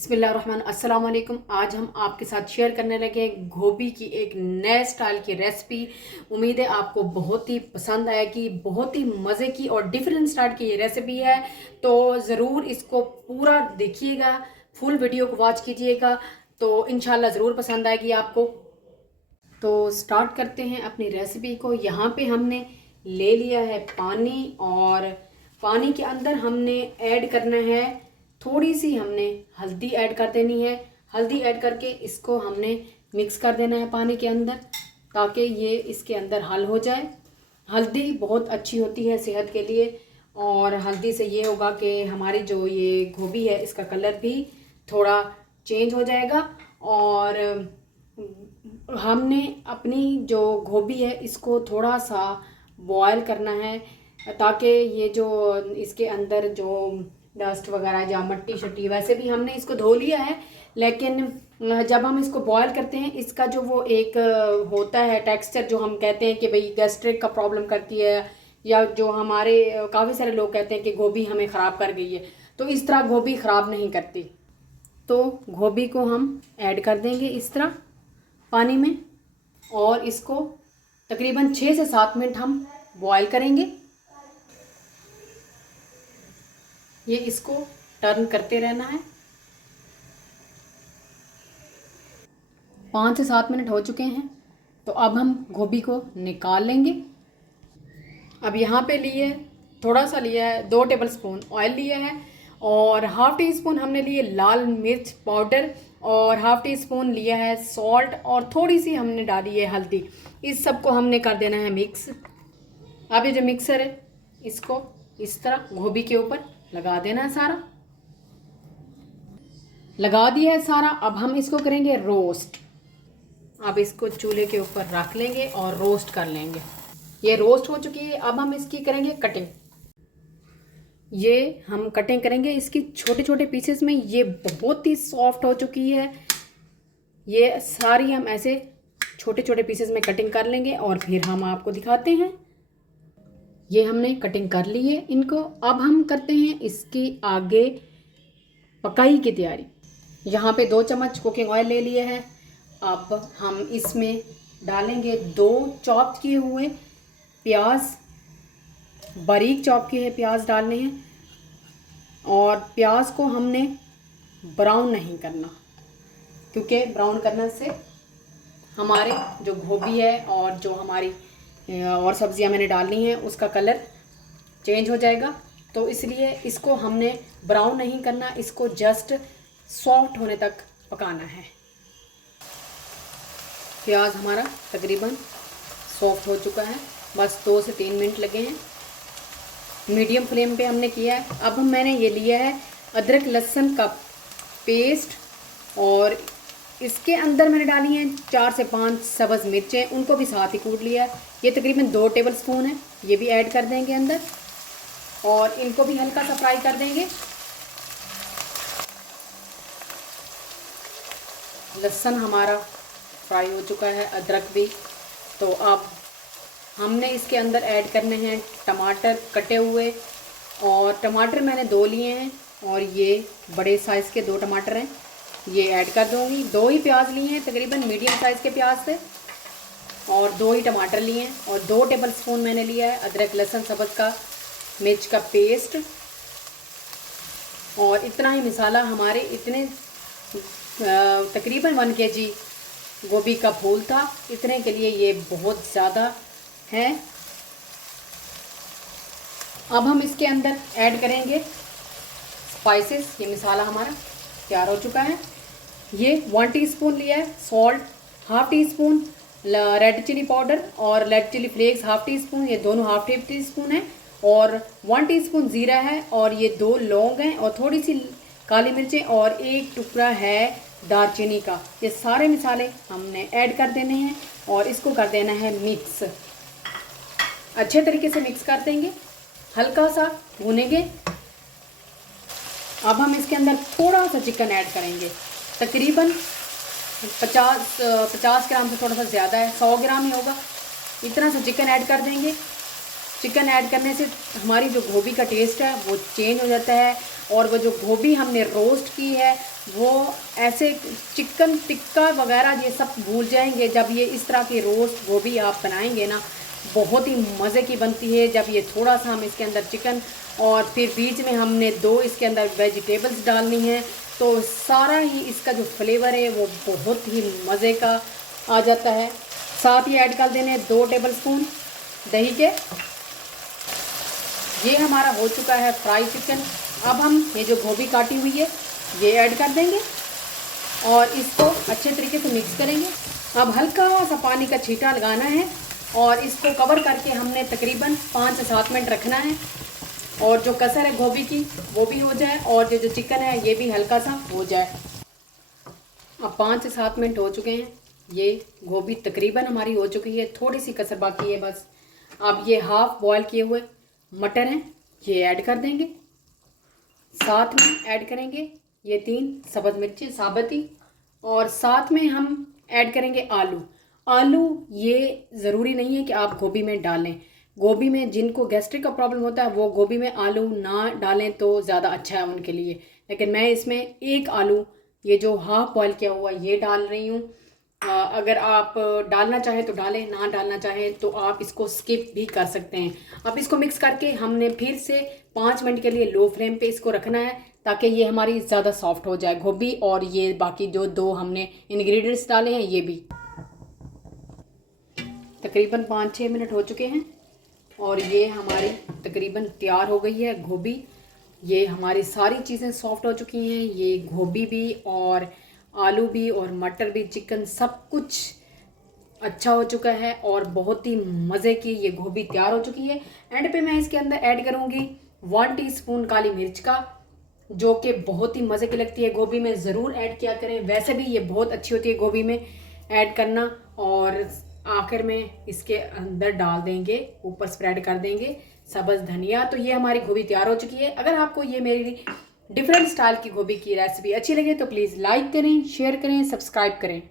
बिस्मिल्लाहिर्रहमान अस्सलाम वालेकुम। आज हम आपके साथ शेयर करने लगे गोभी की एक नए स्टाइल की रेसिपी। उम्मीद है आपको बहुत ही पसंद आएगी। बहुत ही मज़े की और डिफरेंट स्टाइल की ये रेसिपी है, तो ज़रूर इसको पूरा देखिएगा, फुल वीडियो को वॉच कीजिएगा, तो इंशाल्लाह ज़रूर पसंद आएगी आपको। तो स्टार्ट करते हैं अपनी रेसिपी को। यहाँ पे हमने ले लिया है पानी, और पानी के अंदर हमने ऐड करना है थोड़ी सी, हमने हल्दी ऐड कर देनी है। हल्दी ऐड करके इसको हमने मिक्स कर देना है पानी के अंदर, ताकि ये इसके अंदर हल हो जाए। हल्दी बहुत अच्छी होती है सेहत के लिए, और हल्दी से ये होगा कि हमारी जो ये गोभी है इसका कलर भी थोड़ा चेंज हो जाएगा। और हमने अपनी जो गोभी है इसको थोड़ा सा बॉयल करना है, ताकि ये जो इसके अंदर जो डस्ट वगैरह या मट्टी शट्टी, वैसे भी हमने इसको धो लिया है, लेकिन जब हम इसको बॉयल करते हैं इसका जो वो एक होता है टेक्सचर, जो हम कहते हैं कि भाई गैस्ट्रिक का प्रॉब्लम करती है, या जो हमारे काफ़ी सारे लोग कहते हैं कि गोभी हमें ख़राब कर गई है, तो इस तरह गोभी ख़राब नहीं करती। तो गोभी को हम ऐड कर देंगे इस तरह पानी में, और इसको तकरीबन 6 से 7 मिनट हम बॉयल करेंगे। ये इसको टर्न करते रहना है। 5 से 7 मिनट हो चुके हैं, तो अब हम गोभी को निकाल लेंगे। अब यहाँ पे लिए थोड़ा सा लिया है 2 टेबल स्पून ऑयल लिया है, और हाफ़ टी स्पून हमने लिए लाल मिर्च पाउडर, और हाफ़ टी स्पून लिया है सॉल्ट, और थोड़ी सी हमने डाली है हल्दी। इस सब को हमने कर देना है मिक्स। अब ये जो मिक्सर है इसको इस तरह गोभी के ऊपर लगा देना है, सारा लगा दिया है सारा। अब हम इसको करेंगे रोस्ट। अब इसको चूल्हे के ऊपर रख लेंगे और रोस्ट कर लेंगे। ये रोस्ट हो चुकी है। अब हम इसकी करेंगे कटिंग। ये हम कटिंग करेंगे इसकी छोटे छोटे पीसेस में। ये बहुत ही सॉफ्ट हो चुकी है। ये सारी हम ऐसे छोटे छोटे पीसेस में कटिंग कर लेंगे, और फिर हम आपको दिखाते हैं। ये हमने कटिंग कर ली है इनको। अब हम करते हैं इसकी आगे पकाई की तैयारी। यहाँ पे 2 चम्मच कुकिंग ऑयल ले लिए हैं। अब हम इसमें डालेंगे 2 चॉप किए हुए प्याज, बारीक चॉप किए हुए प्याज डालने हैं, और प्याज को हमने ब्राउन नहीं करना, क्योंकि ब्राउन करने से हमारे जो गोभी है और जो हमारी और सब्जियां मैंने डालनी है उसका कलर चेंज हो जाएगा। तो इसलिए इसको हमने ब्राउन नहीं करना, इसको जस्ट सॉफ्ट होने तक पकाना है। प्याज हमारा तकरीबन सॉफ्ट हो चुका है, बस 2 से 3 मिनट लगे हैं। मीडियम फ्लेम पे हमने किया है। अब मैंने ये लिया है अदरक लहसुन का पेस्ट, और इसके अंदर मैंने डाली हैं 4 से 5 सब्ज़ मिर्चें, उनको भी साथ ही कूट लिया है। ये तकरीबन 2 टेबल स्पून है, ये भी ऐड कर देंगे अंदर, और इनको भी हल्का सा फ्राई कर देंगे। लहसुन हमारा फ्राई हो चुका है, अदरक भी। तो अब हमने इसके अंदर ऐड करने हैं टमाटर कटे हुए, और टमाटर मैंने 2 लिए हैं, और ये बड़े साइज़ के 2 टमाटर हैं, ये ऐड कर दूँगी। 2 ही प्याज लिए हैं तकरीबन मीडियम साइज़ के प्याज से, और 2 ही टमाटर लिए हैं, और 2 टेबल स्पून मैंने लिया है अदरक लहसुन सब्ज़ का मिर्च का पेस्ट। और इतना ही मसाला हमारे इतने तकरीबन 1 kg गोभी का फूल था, इतने के लिए ये बहुत ज़्यादा है। अब हम इसके अंदर ऐड करेंगे स्पाइसेस। ये मसाला हमारा तैयार हो चुका है। ये 1 टीस्पून लिया है salt, half teaspoon red chilli powder, और red chilli flakes half teaspoon, ये दोनों हाफ़ टी स्पून है, और 1 टीस्पून ज़ीरा है, और ये 2 लौंग हैं, और थोड़ी सी काली मिर्चें, और 1 टुकड़ा है दालचीनी का। ये सारे मसाले हमने ऐड कर देने हैं, और इसको कर देना है मिक्स। अच्छे तरीके से मिक्स कर देंगे, हल्का सा भूनेंगे। अब हम इसके अंदर थोड़ा सा चिकन ऐड करेंगे, तकरीबन 50 ग्राम से थोड़ा सा ज़्यादा है, 100 ग्राम ही होगा। इतना सा चिकन ऐड कर देंगे। चिकन ऐड करने से हमारी जो गोभी का टेस्ट है वो चेंज हो जाता है, और वो जो गोभी हमने रोस्ट की है वो ऐसे चिकन टिक्का वगैरह ये सब भूल जाएंगे जब ये इस तरह की रोस्ट गोभी आप बनाएंगे ना। बहुत ही मज़े की बनती है जब ये थोड़ा सा हम इसके अंदर चिकन और फिर बीच में हमने 2 इसके अंदर वेजिटेबल्स डालनी है, तो सारा ही इसका जो फ्लेवर है वो बहुत ही मज़े का आ जाता है। साथ ही ऐड कर देने 2 टेबलस्पून दही के। ये हमारा हो चुका है फ्राई चिकन। अब हम ये जो गोभी काटी हुई है ये ऐड कर देंगे और इसको अच्छे तरीके से मिक्स करेंगे। अब हल्का सा पानी का छींटा लगाना है और इसको कवर करके हमने तकरीबन 5 से 7 मिनट रखना है, और जो कसर है गोभी की वो भी हो जाए और जो चिकन है ये भी हल्का सा हो जाए। अब 5 से 7 मिनट हो चुके हैं, ये गोभी तकरीबन हमारी हो चुकी है, थोड़ी सी कसर बाकी है बस। अब ये हाफ बॉयल किए हुए मटर हैं ये ऐड कर देंगे। साथ में ऐड करेंगे ये 3 सब्ज़ मिर्ची साबुती, और साथ में हम ऐड करेंगे आलू। आलू ये ज़रूरी नहीं है कि आप गोभी में डालें। गोभी में जिनको गैस्ट्रिक का प्रॉब्लम होता है वो गोभी में आलू ना डालें तो ज़्यादा अच्छा है उनके लिए, लेकिन मैं इसमें 1 आलू ये जो हाफ बॉयल किया हुआ ये डाल रही हूँ। अगर आप डालना चाहें तो डालें, ना डालना चाहें तो आप इसको स्किप भी कर सकते हैं। अब इसको मिक्स करके हमने फिर से 5 मिनट के लिए लो फ्लेम पे इसको रखना है ताकि ये हमारी ज़्यादा सॉफ्ट हो जाए गोभी, और ये बाकी जो 2 हमने इंग्रेडिएंट्स डाले हैं ये भी। तकरीबन 5-6 मिनट हो चुके हैं और ये हमारी तकरीबन तैयार हो गई है गोभी। ये हमारी सारी चीज़ें सॉफ्ट हो चुकी हैं, ये गोभी भी और आलू भी और मटर भी, चिकन सब कुछ अच्छा हो चुका है और बहुत ही मज़े की ये गोभी तैयार हो चुकी है। एंड पे मैं इसके अंदर ऐड करूँगी 1 टीस्पून काली मिर्च का, जो कि बहुत ही मज़े की लगती है। गोभी में ज़रूर ऐड किया करें, वैसे भी ये बहुत अच्छी होती है गोभी में ऐड करना। और आखिर में इसके अंदर डाल देंगे, ऊपर स्प्रेड कर देंगे सब्ज़ धनिया। तो ये हमारी गोभी तैयार हो चुकी है। अगर आपको ये मेरी डिफरेंट स्टाइल की गोभी की रेसिपी अच्छी लगे तो प्लीज़ लाइक करें, शेयर करें, सब्सक्राइब करें।